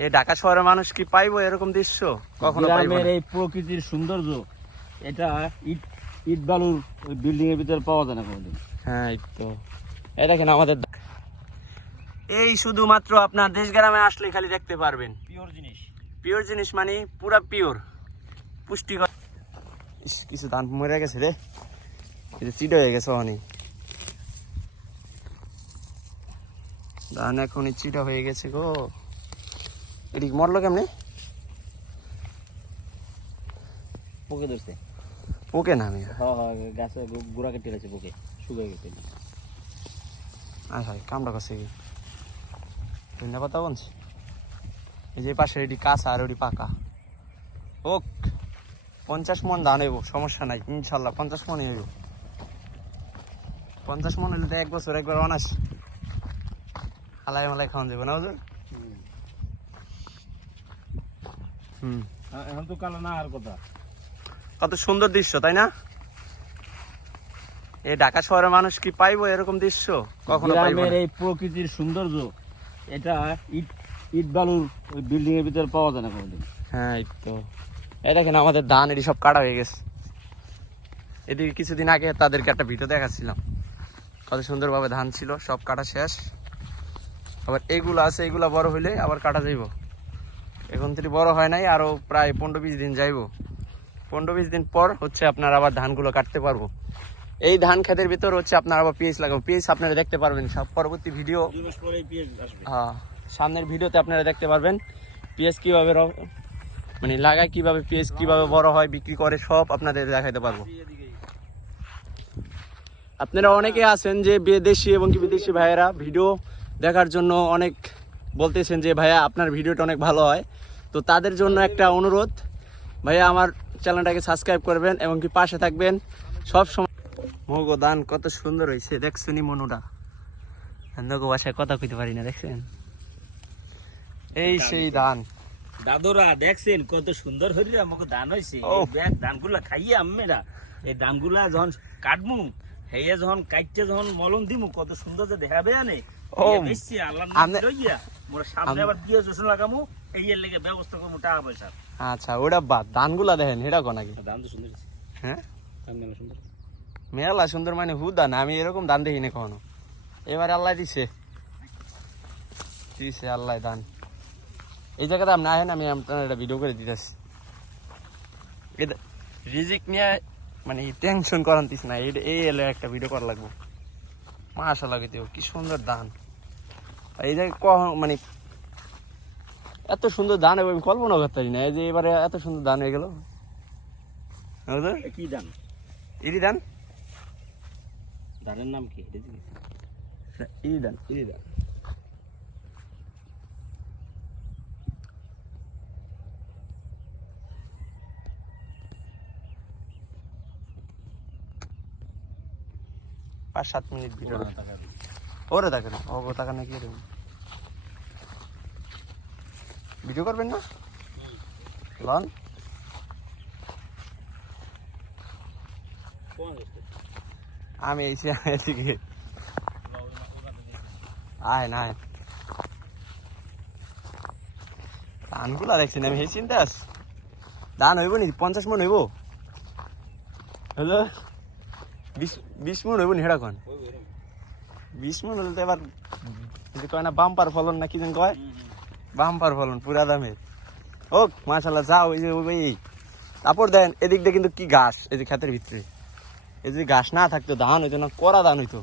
এই ঢাকা শহরের মানুষ কি পাইবো? এরকম দৃশ্য কখনো পাইবো এই প্রকৃতির সৌন্দর্য এটা ইট ইট বালুর বিল্ডিং এর ভিতরে পাওয়া যায় না কোনোদিন। হ্যাঁ তো। এই দেখেন আমাদের এই শুধুমাত্র আপনার দেশ গ্রামে আসলে খালি দেখতে পারবেন। পিওর জিনিস। পিওর জিনিস মানে পুরা পিওর পুষ্টিকর। কিছু ধান মরে গেছে রে। এটা চিট হয়ে গেছে অনেক ধান এখনই চিটা হয়ে গেছে গো। এদিক মরলো কেমনে? পোকে ধরছে। ওকে না আমি। গাছে গুড়া কেটে গেছে পোকে শুকিয়ে গেছে হায় কামড়া করছে ধন্যবাদ বলছি এই যে পাশে এটি কাঁচা আর ওটি পাকা। ওক পঞ্চাশ মন ধান হইব সমস্যা নাই ইনশাল্লাহ পঞ্চাশ মনই হইব। পঞ্চাশ মন হইলে তো এক বছর একবার অনাস হালাই মালাই খাওয়ান যাবে না ওদের এখন তো কালো না আর কথা। কত সুন্দর দৃশ্য তাই না? এই ঢাকা শহরের মানুষ কি পাইবো এরকম দৃশ্য? কখনো গ্রামের এই প্রকৃতির সৌন্দর্য এটা ইট ইট বালুর বিল্ডিং এর ভিতরে পাওয়া যায় না কোনোদিন। হ্যাঁ এই তো। এই দেখেন আমাদের ধান এটি সব কাটা হয়ে গেছে। এদিকে কিছুদিন আগে তাদেরকে একটা ভিডিও দেখাচ্ছিলাম। কত সুন্দরভাবে ধান ছিল সব কাটা শেষ। আবার এইগুলো আছে এইগুলো বড় হইলে আবার কাটা যাইব। এখন থেকে বড় হয় নাই আরও প্রায় পনেরো বিশ দিন যাইব। পনেরো বিশ দিন পর হচ্ছে আপনার আবার ধানগুলো কাটতে পারব। এই ধান খেতের ভিতর হচ্ছে আপনার আবার পিএইচ লাগাবো। পিএইচ আপনারা দেখতে পারবেন। সব পরবর্তী ভিডিও পিএস হ্যাঁ সামনের ভিডিওতে আপনারা দেখতে পারবেন পিএস কীভাবে র- মানে লাগায় কীভাবে পিএস কীভাবে বড় হয় বিক্রি করে সব আপনাদের দেখাইতে পারব। আপনারা অনেকে আছেন যে বিদেশি এবং কি বিদেশি ভাইয়েরা ভিডিও দেখার জন্য অনেক বলতেছেন যে ভাইয়া আপনার ভিডিওটা অনেক ভালো হয়। তো তাদের জন্য একটা অনুরোধ ভাইয়া আমার চ্যানেলটাকে সাবস্ক্রাইব করবেন এবং কি পাশে থাকবেন? সব সময় মগো দান কত সুন্দর হয়েছে দেখছেনি মনুটা। নগো ভাষায় কথা কইতে পারি না দেখছেন? এই সেই দান। দাদুরা দেখছেন কত সুন্দর হরি আমাকে দান হয়েছে ধানগুলা খাইয়ে আমেরা এই দানগুলা যখন কাটমু হেয়ে যখন কাটতে যখন মলম দিমু কত সুন্দর যে দেখাবে আনে ও। দেখছি আল্লাহ লইয়া মোরা সামনে আবার দিয়ে রসুন লাগামু এই এর লেগে ব্যবস্থা করব টাকা পয়সা। আচ্ছা ওটা বাদ ধানগুলা দেখেন এটা কো নাকি? দাম তো সুন্দর হ্যাঁ? মেলা সুন্দর মেলা সুন্দর মানে হু দান আমি এরকম দান দেখিনি কখনো। এবারে আল্লাহ দিছে। দিছে আল্লাহ দান। এই জায়গাতে আপনি আহেন আমি আপনার একটা ভিডিও করে দিতেছি। রিজিক নিয়ে মানে টেনশন করান দিস না এই এলে একটা ভিডিও করা লাগবো। মাসা লাগে কি সুন্দর আর এই জায়গায় কখন মানে এত সুন্দর দান হবে আমি কল্পনা করতে পারি না এই যে এবারে এত সুন্দর দান হয়ে গেল? এ কি দান ইরি দান ধানের নাম কি? ইরি দান ইরি দান পাঁচ সাত মিনিট ভিডিও ওরে দেখে না ও টাকা নাকি এরকম। ভিডিও করবেন না? লন। আমি এসে এদিকে আয় না আয়। ধানগুলা দেখছি আমি সেই চিন্তা আছি। ধান হইব নি? পঞ্চাশ মন হইব? হলো বিশ বিশ মন হইব হেডা কন বিশ মন হলে তো এবার কয় না বাম্পার ফলন না কি যেন কয়? বাম্পার ফলন, পুরা দামে ও মাশাল্লাহ যাও, এই যে, ওই। তারপর দেন, এদিক দিয়ে কিন্তু কি ঘাস, এই যে ক্ষেতের ভিতরে। এই যদি ঘাস না থাকতো, ধান হইতো না, করা ধান হইতো।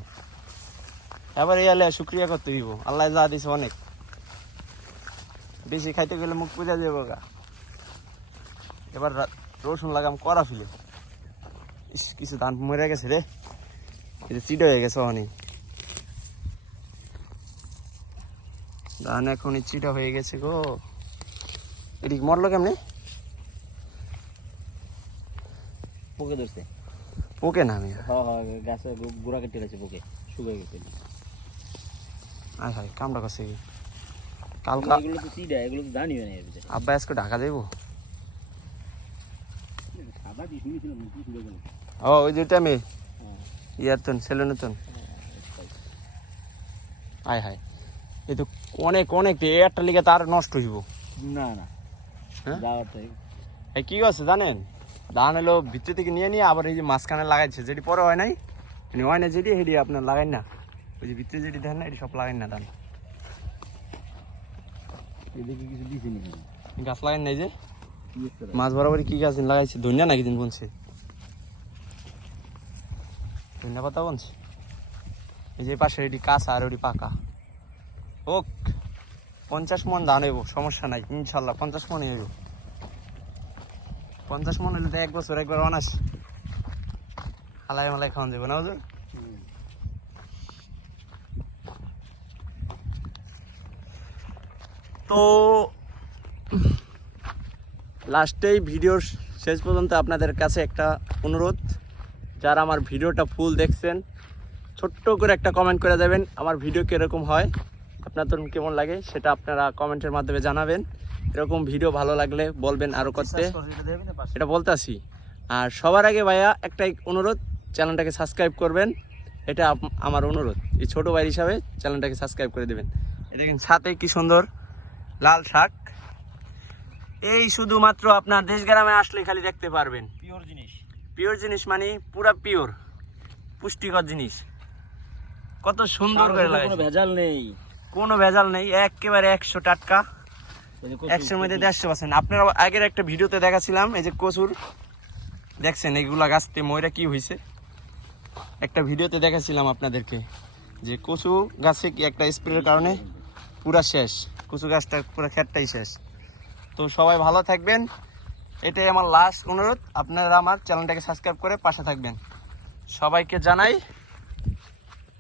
এবার এই আলে শুক্রিয়া করতে দিব আল্লাহ যা দিছে অনেক। বেশি খাইতে গেলে মুখ পূজা যাব গা। এবার রসুন লাগাম করা ফিলে। ইস, কিছু ধান মরে গেছে রে। এটা চিট হয়ে গেছে অনেক ধান এখনই চিটা হয়ে গেছে গো। এদিক মরলো কেমনে? পোকে ধরছে। পোকে না আমি। হ্যাঁ হ্যাঁ গাছে গুড়া কেটে গেছে পোকে। শুকিয়ে গেছে। আয় হায় কামড়া করছে কি? কালকা এগুলো তো চিড়া এগুলো তো জানিও না আব্বা আজকে ঢাকা দেবো? ও ওই যেটা আমি ইয়ার তন সেলুনের তন আয় হায়। এই তো অনেক অনেক একটা লিগে তার নষ্ট হইব। না না। হ্যাঁ? কি করছে জানেন? ধান হলো ভিতর থেকে নিয়ে নিয়ে আবার এই যে মাঝখানে লাগাইছে। যেটি পরে হয় নাই মানে হয় না যেটি সেটি আপনার লাগাই না। ওই যে ভিতরে যেটি দেন না এটি সব লাগাই না ধান। এদিকে কিছু দিছি গাছ লাগাই নাই যে। মাছ বরাবরই কি গাছ লাগাইছে? ধনিয়া নাকি দিন বনছে? ধনিয়া পাতা বনছে এই যে পাশে এটি কাঁচা আর ওটি পাকা। ওক পঞ্চাশ মন ধান হইব, সমস্যা নাই, ইনশাল্লাহ পঞ্চাশ মন হইব। পঞ্চাশ মন হইলে তো এক বছর একবার অনাস। হালাই মালাই খাওয়ান যাবে না ওদের তো, লাস্টেই ভিডিওর শেষ পর্যন্ত আপনাদের কাছে একটা অনুরোধ। যারা আমার ভিডিওটা ফুল দেখছেন ছোট্ট করে একটা কমেন্ট করে দেবেন আমার ভিডিও কীরকম হয় আপনাদের কেমন লাগে সেটা আপনারা কমেন্টের মাধ্যমে জানাবেন। এরকম ভিডিও ভালো লাগলে বলবেন আরও করতে। এটা বলতে আসি আর সবার আগে ভাইয়া একটাই অনুরোধ চ্যানেলটাকে সাবস্ক্রাইব করবেন এটা আমার অনুরোধ। এই ছোটো ভাই হিসাবে চ্যানেলটাকে সাবস্ক্রাইব করে দেবেন। দেখেন সাথে কি সুন্দর লাল শাক এই শুধুমাত্র আপনার দেশ গ্রামে আসলে খালি দেখতে পারবেন। পিওর জিনিস। পিওর জিনিস মানে পুরা পিওর পুষ্টিকর জিনিস। কত সুন্দর করে কোনো লাগে ভেজাল নেই। কোনো ভেজাল নেই একেবারে একশো টাটকা। একশোর মধ্যে দেড়শো পার্সেন্ট। আপনারা আগের একটা ভিডিওতে দেখাছিলাম এই যে কচুর। দেখছেন এইগুলা গাছতে ময়রা কি হয়েছে একটা ভিডিওতে দেখাছিলাম আপনাদেরকে যে কচু গাছে কি একটা স্প্রের কারণে পুরা শেষ। কচু গাছটা পুরো খেটটাই শেষ। তো সবাই ভালো থাকবেন। এটাই আমার লাস্ট অনুরোধ। আপনারা আমার চ্যানেলটাকে সাবস্ক্রাইব করে পাশে থাকবেন। সবাইকে জানাই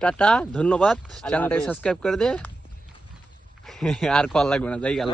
টাটা ধন্যবাদ। চ্যানেলটাকে সাবস্ক্রাইব করে দে। আর কল লাগবে না যাই গেল।